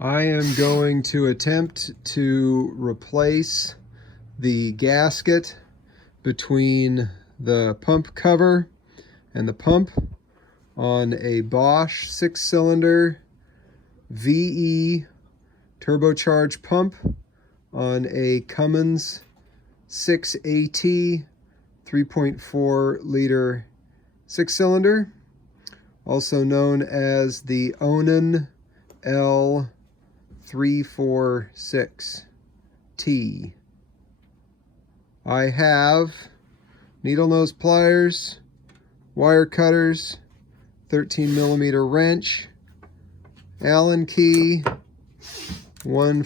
I am going to attempt to replace the gasket between the pump cover and the pump on a Bosch 6-cylinder VE turbocharged pump on a Cummins 6AT 3.4 liter 6-cylinder, also known as the Onan L346T. I have needle nose pliers, wire cutters, 13mm wrench, Allen key, 2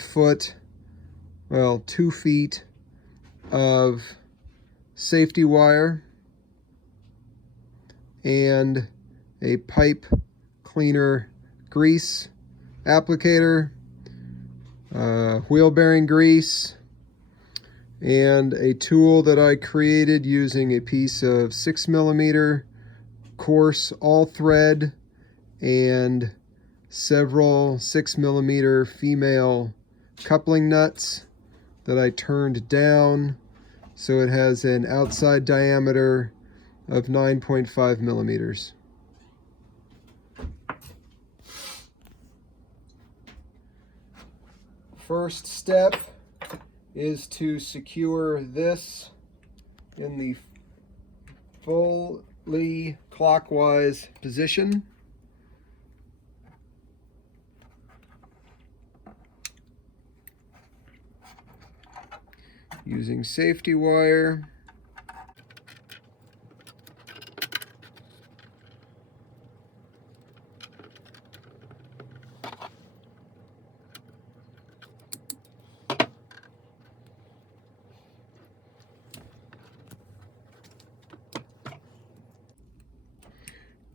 feet of safety wire, and a pipe cleaner grease applicator, wheel bearing grease, and a tool that I created using a piece of 6mm coarse all thread and several 6mm female coupling nuts that I turned down so it has an outside diameter of 9.5 millimeters. First step is to secure this in the fully clockwise position. Using safety wire.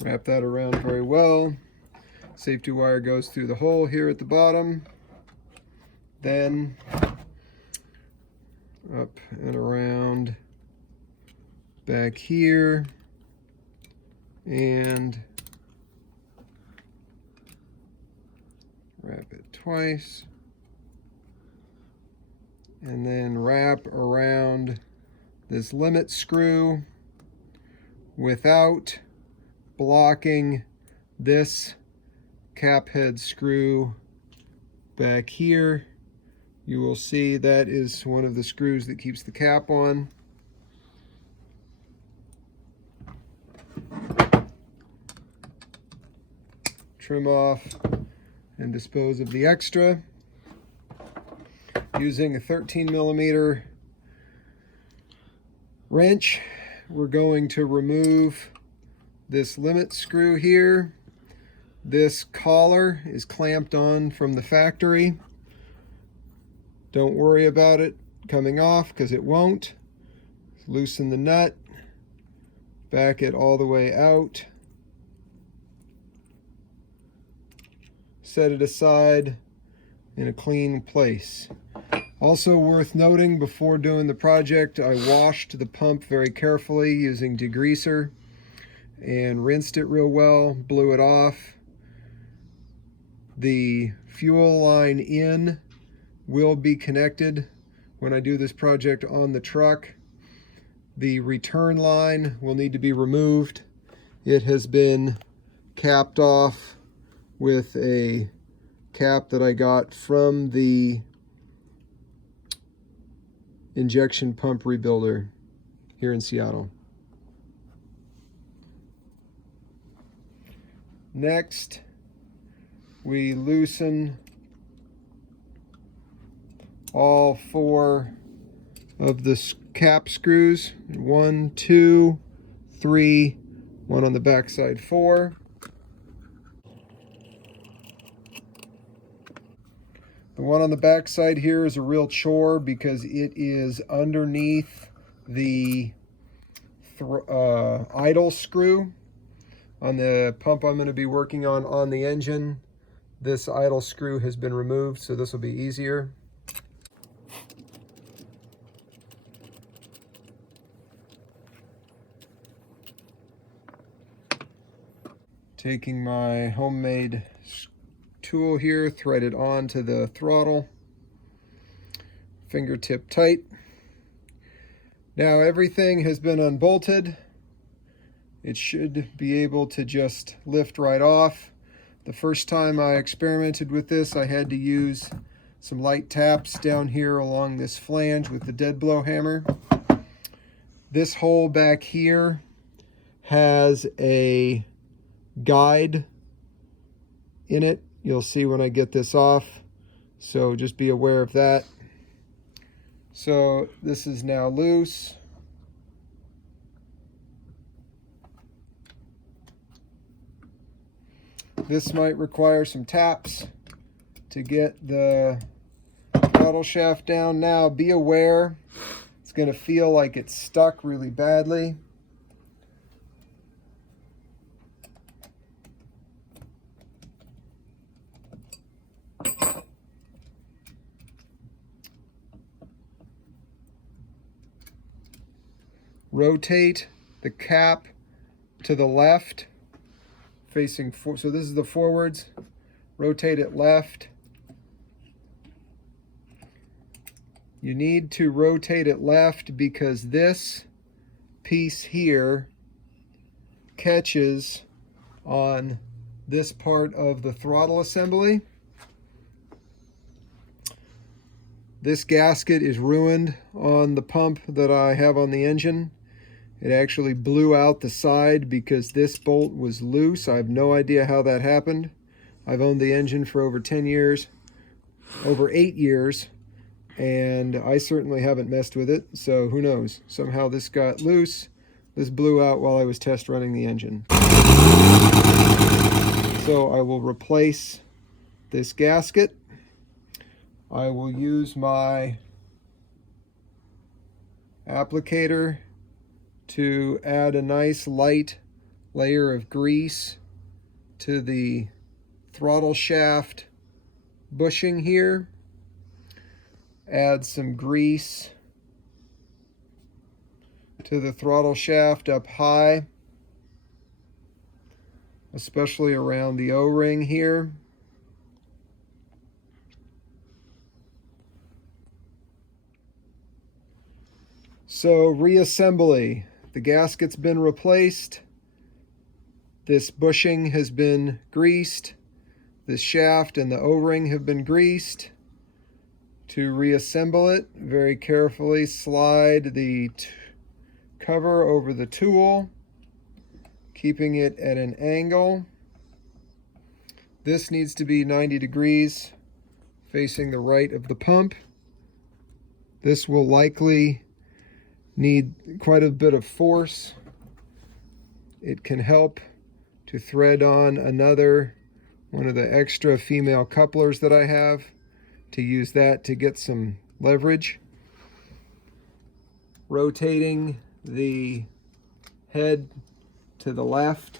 Wrap that around very well. Safety wire goes through the hole here at the bottom. Then up and around back here, and wrap it twice, and then wrap around this limit screw without blocking this cap head screw back here. You will see that is one of the screws that keeps the cap on. Trim off and dispose of the extra. Using a 13mm wrench, we're going to remove this limit screw here. This collar is clamped on from the factory. Don't worry about it coming off because it won't. Loosen the nut, back it all the way out, set it aside in a clean place. Also worth noting, before doing the project, I washed the pump very carefully using degreaser and rinsed it real well, blew it off. The fuel line in will be connected when I do this project on the truck. The return line will need to be removed. It has been capped off with a cap that I got from the injection pump rebuilder here in Seattle. Next, we loosen all 4 of the cap screws. 1, 2, 3, 1 on the back side, 4. The one on the back side here is a real chore because it is underneath the idle screw on the pump I'm going to be working on the engine. This idle screw has been removed, so this will be easier. Taking my homemade tool here threaded onto the throttle, fingertip tight. Now everything has been unbolted. It should be able to just lift right off. The first time I experimented with this, I had to use some light taps down here along this flange with the dead blow hammer. This hole back here has a guide in it. You'll see when I get this off, so just be aware of that. So this is now loose. This might require some taps to get the throttle shaft down. Now be aware, it's going to feel like it's stuck really badly. Rotate the cap to the left, facing so this is the forwards. Rotate it left. You need to rotate it left because this piece here catches on this part of the throttle assembly. This gasket is ruined on the pump that I have on the engine. It actually blew out the side because this bolt was loose. I have no idea how that happened. I've owned the engine for over 10 years, over 8 years, and I certainly haven't messed with it, so who knows. Somehow this got loose. This blew out while I was test running the engine. So I will replace this gasket. I will use my applicator to add a nice light layer of grease to the throttle shaft bushing here. Add some grease to the throttle shaft up high, especially around the O-ring here. So reassembly. The gasket's been replaced. This bushing has been greased. This shaft and the O-ring have been greased. To reassemble it, very carefully slide the cover over the tool, keeping it at an angle. This needs to be 90 degrees facing the right of the pump. This will likely need quite a bit of force. It can help to thread on one of the extra female couplers that I have, to use that to get some leverage. Rotating the head to the left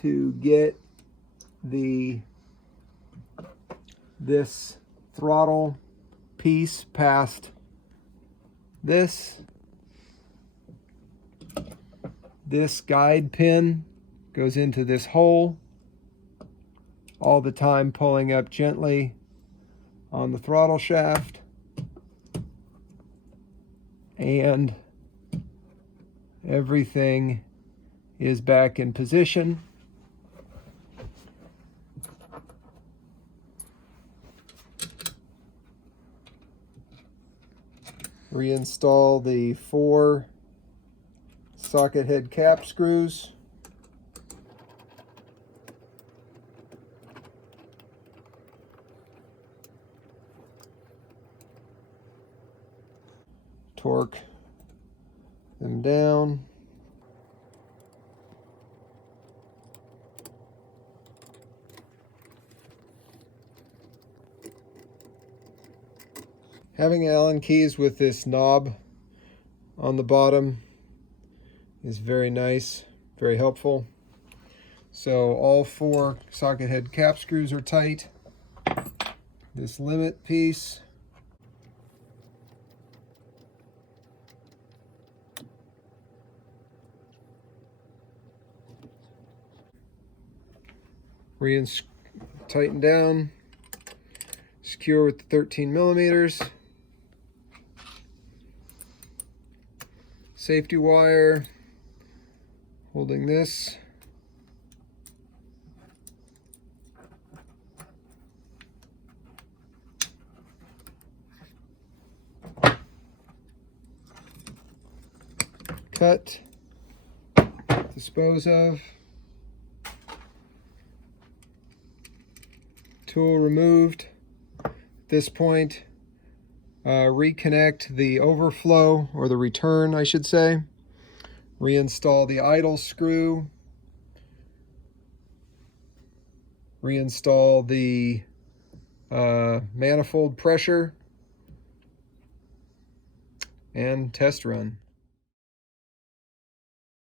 to get this throttle piece past this guide pin goes into this hole, all the time pulling up gently on the throttle shaft, and everything is back in position. Reinstall the 4 socket head cap screws. Torque them down. Having Allen keys with this knob on the bottom is very nice, very helpful. So all 4 socket head cap screws are tight. This limit piece Tighten down, secure with the 13 millimeters. Safety wire, holding this. Cut, dispose of. Tool removed. At this point, reconnect the overflow, or the return I should say. Reinstall the idle screw. Reinstall the manifold pressure. And test run.